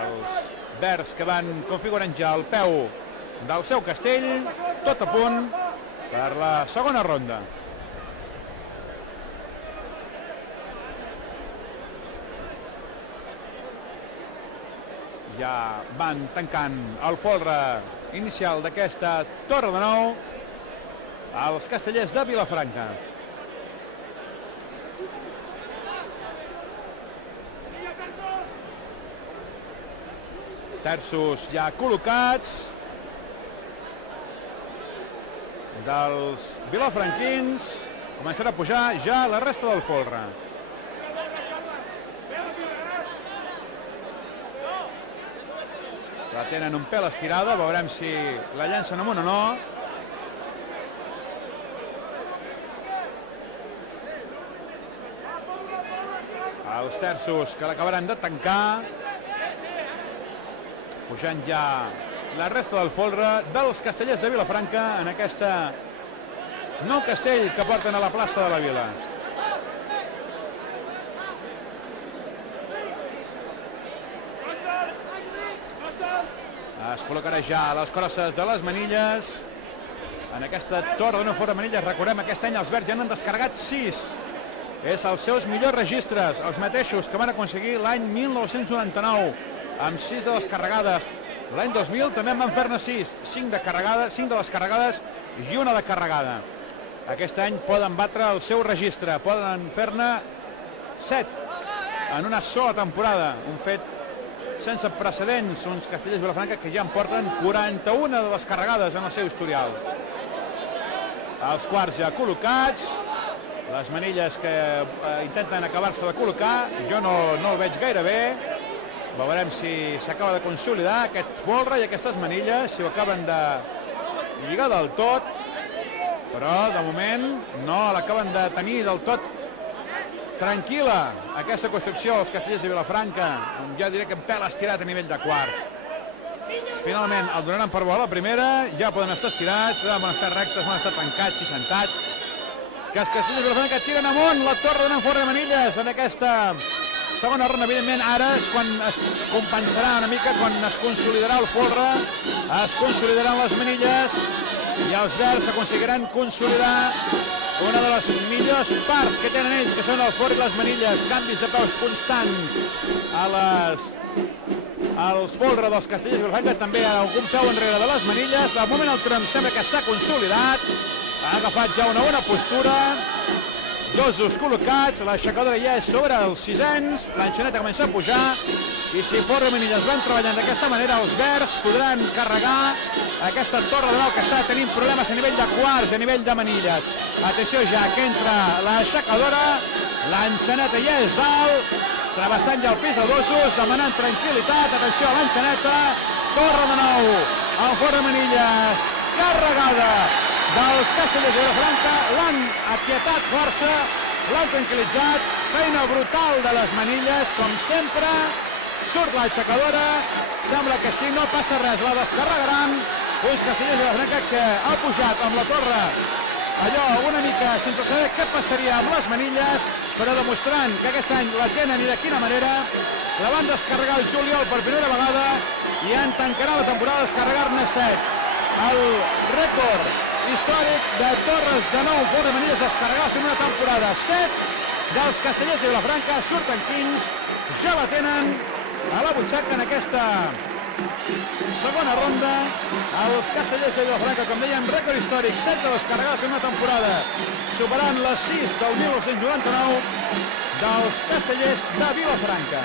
Els verds que van configurant ja el peu del seu castell, tot a punt per la segona ronda. Ja van tancant el folre inicial d'aquesta torre de nou els castellers de Vilafranca. Terços ja col·locats dels vilafranquins. Començarà a pujar ja la resta del folre. La tenen un pèl estirada, veurem si la llancen amunt o no. Els terços que l'acabaran de tancar. Pujant ja la resta del folre dels castellers de Vilafranca en aquesta nou castell que porten a la plaça de la Vila. Es col·locarà ja les crosses de les manilles en aquesta torre d'una fora de manilles. Recordem, aquest any els verds ja n'han descarregat 6. És els seus millors registres, els mateixos que van aconseguir l'any 1999 amb 6 de descarregades. L'any 2000 també en van fer-ne 6, 5 de descarregades i una de carregada. Aquest any poden batre el seu registre, poden fer-ne 7 en una sola temporada, un fet sense precedents, uns castellers de Vilafranca que ja en porten 41 de descarregades en el seu historial. Els quarts ja col·locats, les manilles que intenten acabar-se de col·locar, jo no el veig gaire bé. Veurem si s'acaba de consolidar aquest folre i aquestes manilles, si ho acaben de lligar del tot, però de moment no l'acaben de tenir del tot tranquil·la aquesta construcció dels castellers de Vilafranca. Ja diré que en pèl estirat a nivell de quarts. Finalment el donaran per bo a la primera, ja poden estar estirats, poden estar rectes, poden estar tancats i sentats. Que els castellers de Vilafranca tiren amunt la torre d'una fora de manilles en aquesta segona ronda. Evidentment ara és quan es compensarà una mica, quan es consolidarà el folre, es consolidaran les manilles i els verds aconseguiran consolidar una de les millors parts que tenen ells, que són el folre i les manilles. Canvis de peus constants als folre dels castellers de Vilafranca, també algun peu enrere de les manilles. De moment el tronc sembla que s'ha consolidat, ha agafat ja una bona postura, dosos col·locats, l'aixecadora ja és sobre els 600, l'enxaneta comença a pujar, i si folre i manilles van treballant d'aquesta manera, els verds podran carregar aquesta torre de nou que està tenint problemes a nivell de quarts i a nivell de manilles. Atenció ja que entra l'aixecadora, l'enxaneta ja és dalt, travessant ja el pis a dosos, demanant tranquil·litat. Atenció a l'enxaneta, torre de nou, el folre de manilles carregada dels castellers de Vilafranca, l'han aquietat força, l'han tranquil·litzat, feina brutal de les manilles, com sempre, surt l'aixecadora, sembla que si no passa res la descarregaran, uns castellers de Vilafranca que ha pujat amb la torre allò una mica sense saber què passaria amb les manilles, però demostrant que aquest any la tenen i de quina manera. La van descarregar el juliol per primera vegada i en tancarà la temporada descarregar-ne 7. El rècord històric de torres de nou folre de manilles descarregades en una temporada. 7 dels castellers de Vilafranca surten 15, ja la tenen a la butxaca en aquesta segona ronda. Els castellers de Vilafranca, com dèiem, rècord històric, 7 de descarregades en una temporada, superant les 6 del 1999 dels castellers de Vilafranca.